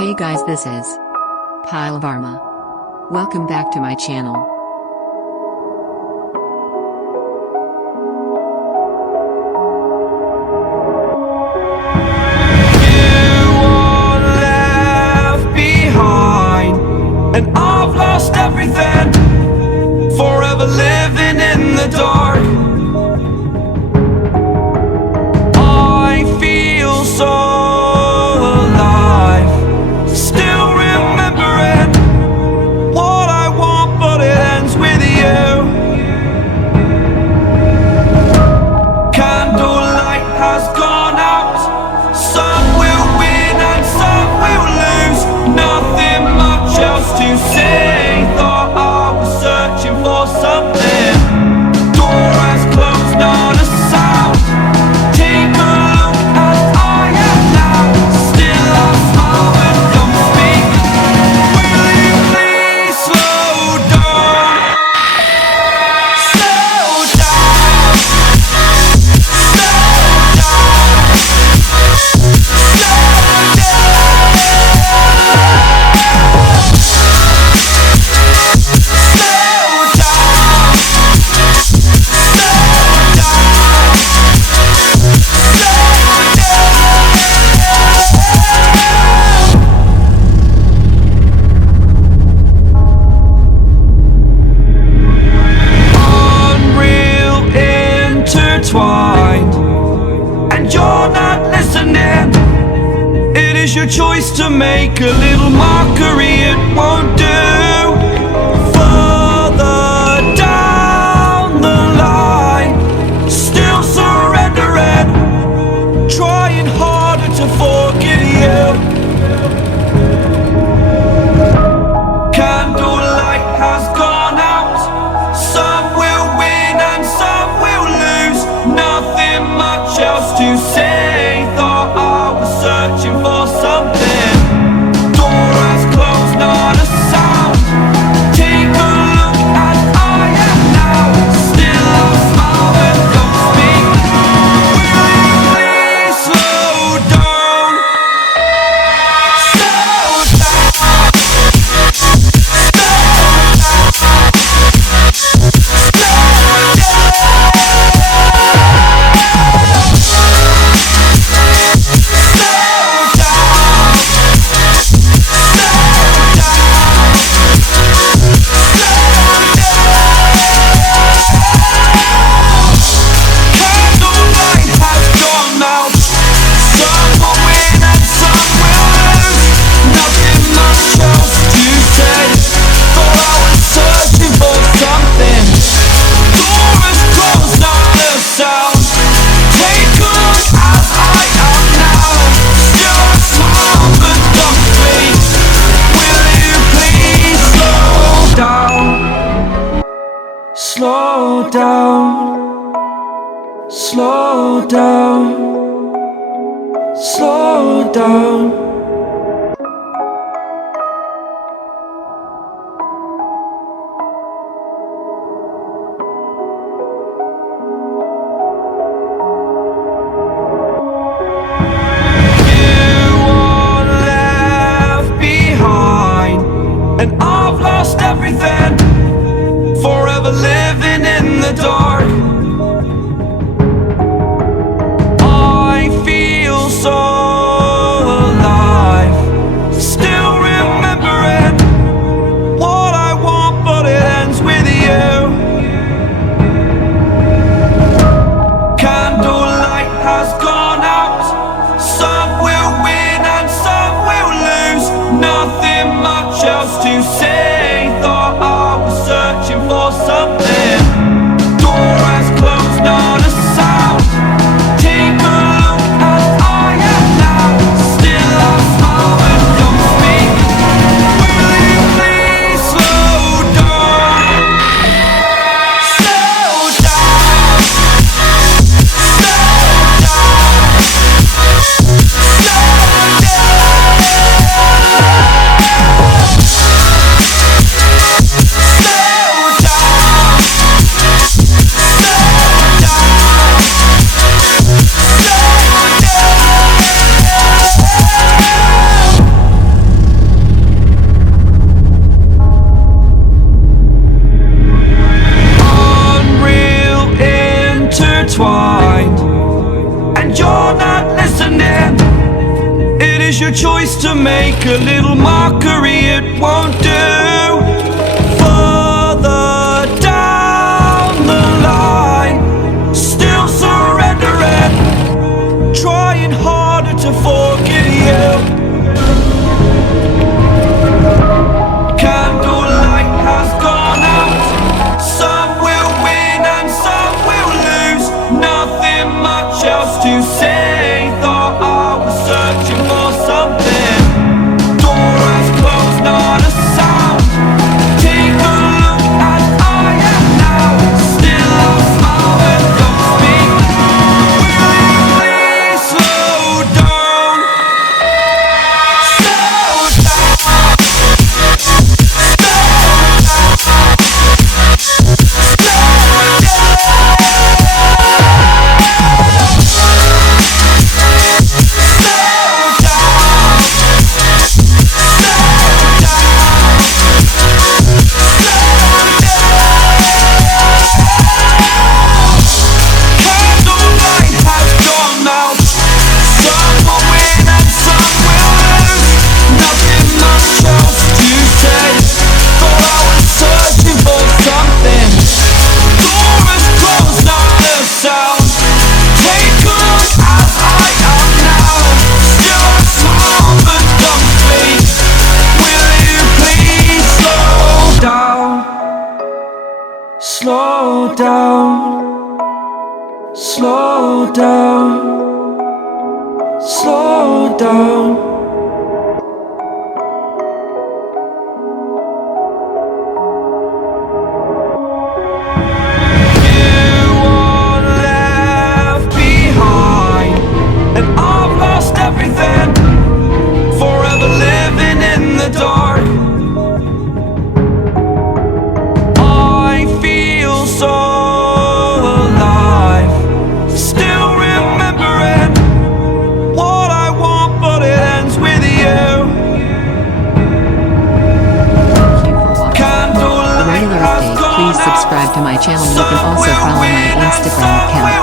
Hey guys, this is Pile of Arma. Welcome back to my channel. And I've lost everything, forever living in the dark. I feel so alive, still remembering what I want, but it ends with you. Candlelight has gone out, some will win and some will lose. Nothing much else to say, thought I was searching for something. Door has closed, not a sound. Take a look as I am now, still I smile and don't speak. Will you please slow down? Slow down. Slow down. Slow and you're not listening. It is your choice to make a little mockery, it won't do. Further down the line, still surrendering, trying harder to forgive you. Candlelight has gone out, some will win and some will lose. Nothing much else to say, thought I was searching for something. Door has closed, not a sound. Take a look as I am now, still I smile and don't speak. Will you please slow down? Slow down. Slow down, slow down, slow down. You are left behind, and I've lost everything, forever living in the dark. I feel so alive, still remembering what I want, but it ends with you. Candlelight has gone out, some will win and some will lose. Nothing much else to say, thought I was searching for something. Door has closed, not a sound. Take a look as I am now, still I smile and don't speak. Will you please slow down? Slow down. Slow down. Slow down. to make a little mockery, it won't do. Further down the line, still surrendering, trying harder to forgive you. Candlelight has gone out. Some will win and some will lose. Nothing much else to say. Thought I was searching for something. Door has closed, not a sound. Take a look as I am now. Still I smile and don't speak. Will you please slow down? Slow down. Slow down, slow down, slow down. You are left behind, and I've lost everything, forever living in the dark. So alive, still remembering what I want, but it ends with you. Thank you for watching. For Candlelight regular has update, gone please subscribe to my channel. You can also follow my Instagram account.